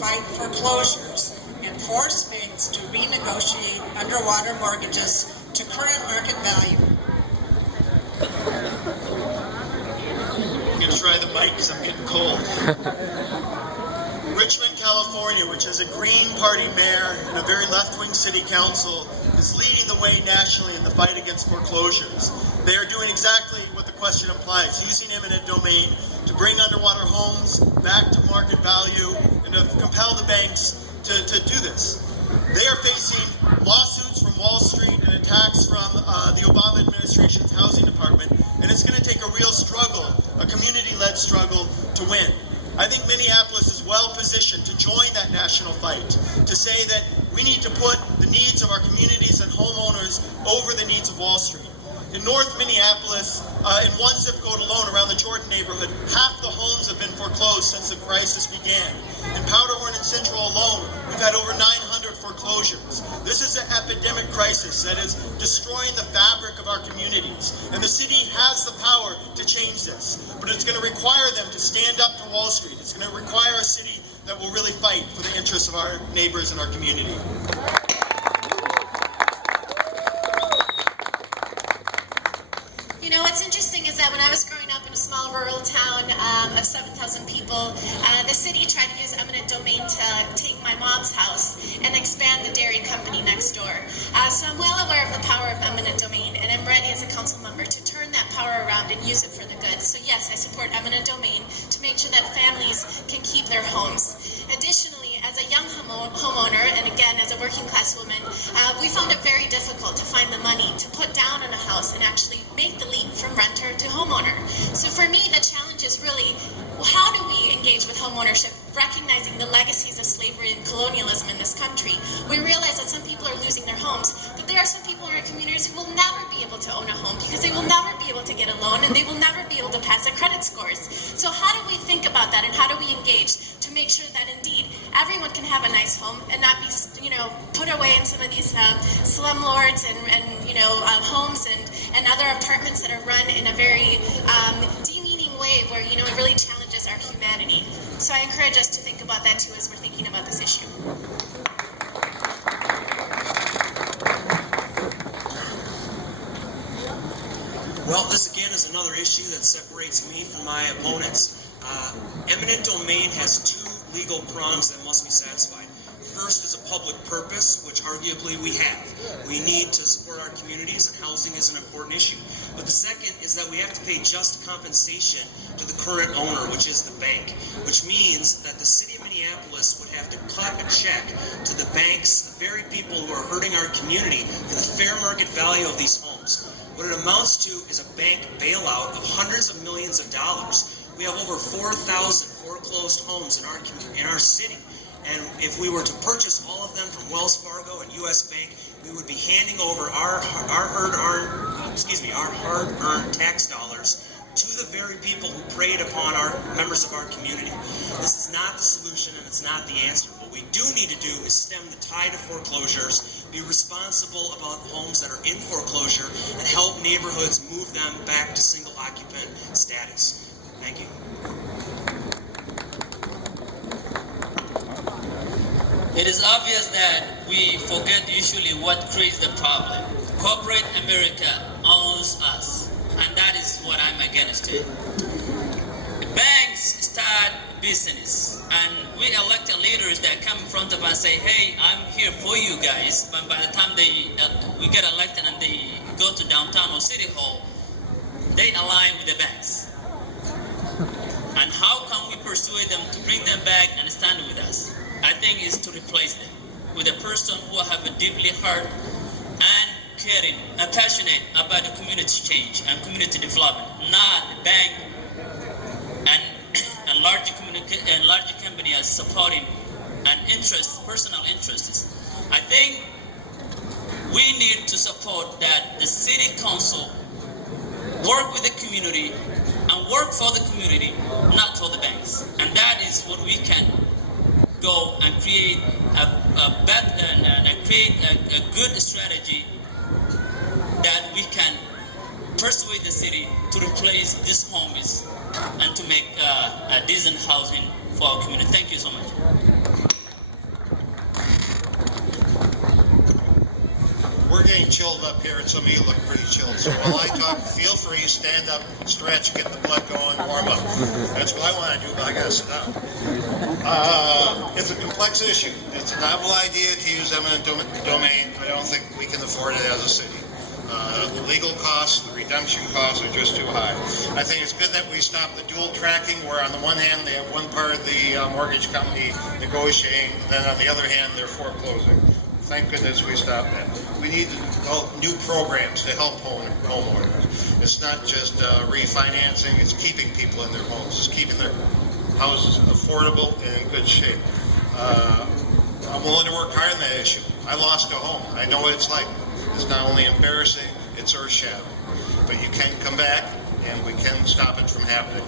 fight foreclosures and force banks to renegotiate underwater mortgages to current market value. I'm going to try the mic because I'm getting cold. Richmond, California, which has a Green Party mayor and a very left-wing city council, is leading the way nationally in the fight against foreclosures. They are doing exactly what the question implies, using eminent domain to bring underwater homes back to market value and to compel the banks to do this. They are facing lawsuits from Wall Street and attacks from the Obama administration's housing department, and it's going to take a real struggle, a community-led struggle, to win. I think Minneapolis is well positioned to join that national fight, to say that we need to put the needs of our communities and homeowners over the needs of Wall Street. In North Minneapolis, in one zip code alone around the Jordan neighborhood, half the homes have been foreclosed since the crisis began. In Powderhorn and Central alone, we've had over 900 foreclosures. This is an epidemic crisis that is destroying the fabric of our communities. And the city has the power to change this. But it's going to require them to stand up to Wall Street. It's going to require a city that will really fight for the interests of our neighbors and our community. You know, what's interesting is that when I was growing up in a small rural town of 7,000 people, the city tried to use eminent domain to take my mom's house and expand the dairy company next door. So I'm well aware of the power of eminent domain, and I'm ready as a council member to turn that power around and use it for the good. So yes, I support eminent domain to make sure that families can keep their homes. Additionally, as a young homeowner, and again as a working class woman, we found it very difficult to find the money to put down on a house and actually make the leap from renter to homeowner. So for me, the challenge is really, well, how do we engage with homeownership, recognizing the legacies of slavery and colonialism in this country? We realize that some people are losing their homes, but there are some people in our communities who will never be able to own a home because they will never be able to get a loan and they will never be able to pass their credit scores. So how do we think about that, and how do we engage to make sure that indeed everyone can have a nice home and not be, put away in some of these slumlords and homes and other apartments that are run in a very demeaning way where, it really challenges our humanity. So I encourage us to think about that too as we're thinking about this issue. Well, this again is another issue that separates me from my opponents. Eminent domain has two legal prongs that must be satisfied. First is a public purpose, which arguably we have. We need to support our communities, and housing is an important issue. But the second is that we have to pay just compensation to the current owner, which is the bank, which means that the city of Minneapolis would have to cut a check to the banks, the very people who are hurting our community, for the fair market value of these homes. What it amounts to is a bank bailout of hundreds of millions of dollars. We have over 4,000 foreclosed homes in our city. And if we were to purchase all of them from Wells Fargo and U.S. Bank, we would be handing over our hard-earned tax dollars to the very people who preyed upon our members of our community. This is not the solution, and it's not the answer. What we do need to do is stem the tide of foreclosures, be responsible about homes that are in foreclosure, and help neighborhoods move them back to single occupant status. Thank you. It is obvious that we forget usually what creates the problem. Corporate America owns us, and that is what I'm against it. The banks start business, and we elected leaders that come in front of us and say, hey, I'm here for you guys, but by the time we get elected and they go to downtown or city hall, they align with the banks. And how can we persuade them to bring them back and stand with us? I think is to replace them with a person who have a deeply heart and caring and passionate about the community change and community development, not the bank and large company as supporting an interest, personal interests. I think we need to support that the city council work with the community and work for the community, not for the banks. And that is what we can go and create a good strategy that we can persuade the city to replace these homes and to make a decent housing for our community. Thank you so much. getting chilled up here, and some of you look pretty chilled. So while I talk, feel free, stand up, stretch, get the blood going, warm up. That's what I want to do, but I got to sit down. It's a complex issue. It's a novel idea to use eminent domain. I don't think we can afford it as a city. The legal costs, the redemption costs are just too high. I think it's good that we stop the dual tracking, where on the one hand they have one part of the mortgage company negotiating, then on the other hand they're foreclosing. Thank goodness we stopped that. We need to develop new programs to help homeowners. It's not just refinancing, it's keeping people in their homes. It's keeping their houses affordable and in good shape. I'm willing to work hard on that issue. I lost a home. I know what it's like. It's not only embarrassing, it's earth-shattering. But you can come back, and we can stop it from happening.